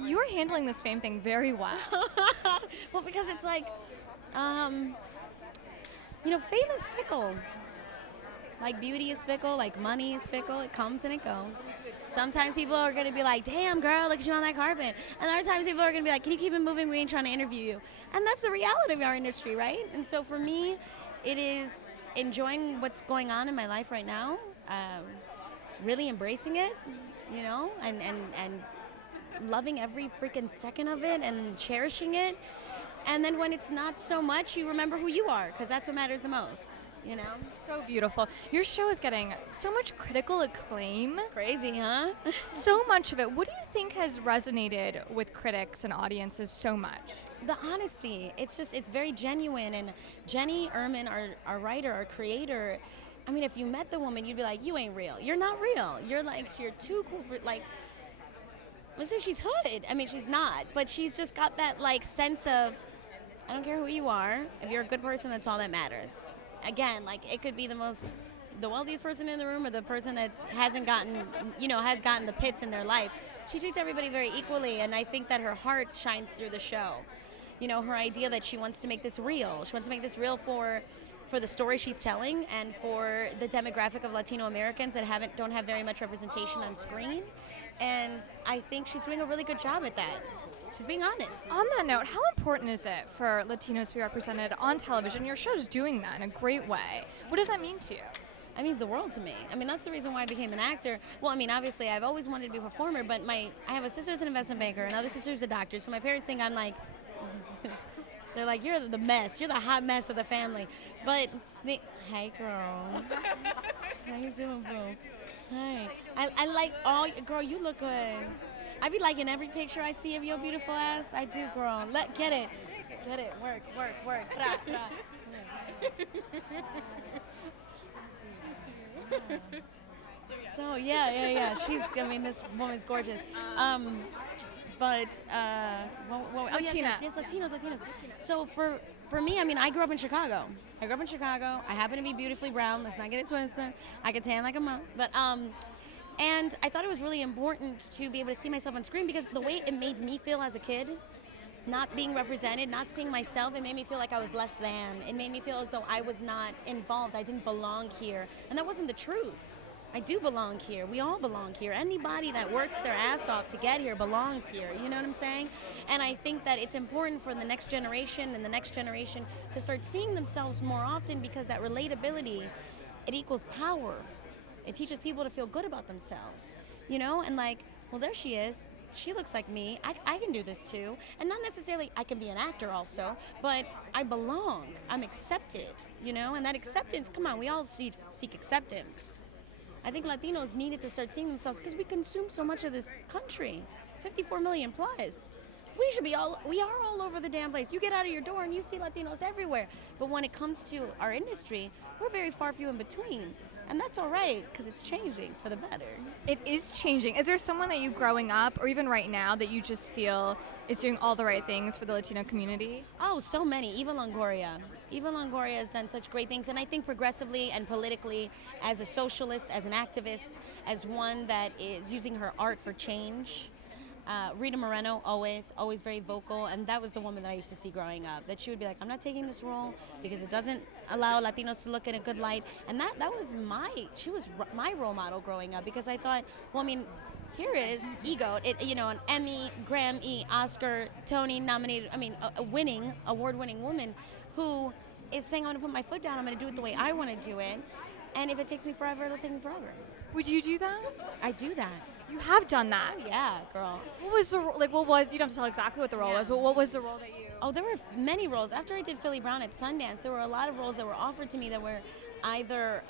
You're handling this fame thing very well. Well, because it's like, fame is fickle. Like beauty is fickle, like money is fickle. It comes and it goes. Sometimes people are gonna be like, "Damn, girl, look at you on that carpet," and other times people are gonna be like, "Can you keep it moving? We ain't trying to interview you." And that's the reality of our industry, right? And so for me, it is enjoying what's going on in my life right now, really embracing it, and loving every freaking second of it and cherishing it. And then when it's not so much, you remember who you are, because that's what matters the most, So beautiful. Your show is getting so much critical acclaim. Crazy, huh? So much of it. What do you think has resonated with critics and audiences so much? The honesty. It's very genuine. And Jenny Erman, our writer, our creator, I mean, if you met the woman, you'd be like, you ain't real. You're not real. You're too cool for, like, let's say she's hood. I mean, she's not. But she's just got that, sense of, I don't care who you are. If you're a good person, that's all that matters. Again, it could be the wealthiest person in the room or the person that has gotten the pits in their life. She treats everybody very equally, and I think that her heart shines through the show. Her idea that she wants to make this real. She wants to make this real for the story she's telling and for the demographic of Latino Americans that don't have very much representation on screen. And I think she's doing a really good job at that. She's being honest. On that note, how important is it for Latinos to be represented on television? Your show's doing that in a great way. What does that mean to you? It means the world to me. I mean, that's the reason why I became an actor. Well, I mean, obviously, I've always wanted to be a performer, but I have a sister who's an investment banker, another sister who's a doctor, so my parents think I'm like, they're like, you're the mess. You're the hot mess of the family. But, hey, girl. How you doing, boo? Hey. I like girl, you look good. I be liking every picture I see of your beautiful ass. I do, girl. Get it. Get it. Work. Tra, tra. So, yeah. This woman's gorgeous. Latina. Yes, Latinos. So for me, I mean, I grew up in Chicago. I happen to be beautifully brown. Let's not get it twisted. I can tan like a monk. But and I thought it was really important to be able to see myself on screen because the way it made me feel as a kid, not being represented, not seeing myself, it made me feel like I was less than. It made me feel as though I was not involved. I didn't belong here. And that wasn't the truth. I do belong here. We all belong here. Anybody that works their ass off to get here belongs here. You know what I'm saying? And I think that it's important for the next generation and the next generation to start seeing themselves more often because that relatability, it equals power. It teaches people to feel good about themselves, and well, there she is. She looks like me. I can do this too. And not necessarily I can be an actor also, but I belong. I'm accepted, and that acceptance, come on, we all seek acceptance. I think Latinos needed to start seeing themselves because we consume so much of this country, 54 million plus. We are all over the damn place. You get out of your door and you see Latinos everywhere. But when it comes to our industry, we're very far few in between. And that's all right, because it's changing for the better. It is changing. Is there someone that you growing up, or even right now, that you just feel is doing all the right things for the Latino community? Oh, so many. Eva Longoria. Eva Longoria has done such great things. And I think progressively and politically, as a socialist, as an activist, as one that is using her art for change. Rita Moreno, always very vocal, and that was the woman that I used to see growing up, that she would be like, I'm not taking this role because it doesn't allow Latinos to look in a good light, and that was she was my role model growing up, because I thought, well, I mean, here is EGOT, an Emmy, Grammy, Oscar, Tony nominated, award-winning woman who is saying, I'm going to put my foot down, I'm going to do it the way I want to do it, and if it takes me forever, it'll take me forever. Would you do that? I do that. You have done that. Oh, yeah, girl. What was you don't have to tell exactly what the role was, but what was the role that you... Oh, there were many roles. After I did Philly Brown at Sundance, there were a lot of roles that were offered to me that were either,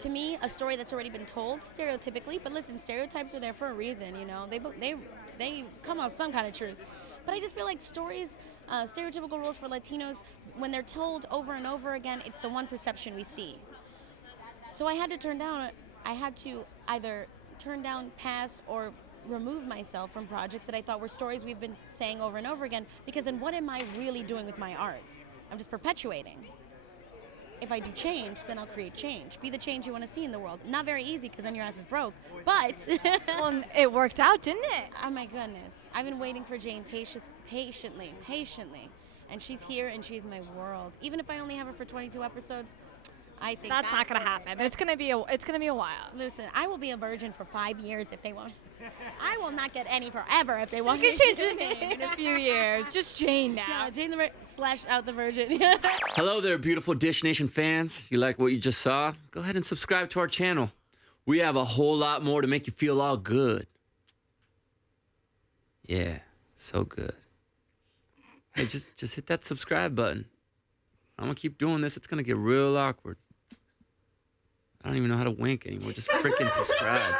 to me, a story that's already been told stereotypically, but listen, stereotypes are there for a reason, They come out some kind of truth. But I just feel like stories, stereotypical roles for Latinos, when they're told over and over again, it's the one perception we see. So I had to either turn down, pass, or remove myself from projects that I thought were stories we've been saying over and over again, because then what am I really doing with my art? I'm just perpetuating. if I do change, then I'll create change. Be the change you want to see in the world. Not very easy because then your ass is broke. But Well, it worked out, didn't it? oh my goodness, I've been waiting for Jane patiently, and she's here and she's my world. Even if I only have her for 22 episodes, I think That's not gonna happen. It's gonna be a while. Listen, I will be a virgin for 5 years if they want. I will not get any forever if they want. You can change the name in a few years. Just Jane now. Yeah, Jane the / out the virgin. Hello there, beautiful Dish Nation fans. You like what you just saw? Go ahead and subscribe to our channel. We have a whole lot more to make you feel all good. Yeah, so good. Hey, just hit that subscribe button. I'm gonna keep doing this. It's gonna get real awkward. I don't even know how to wink anymore. Just freaking subscribe.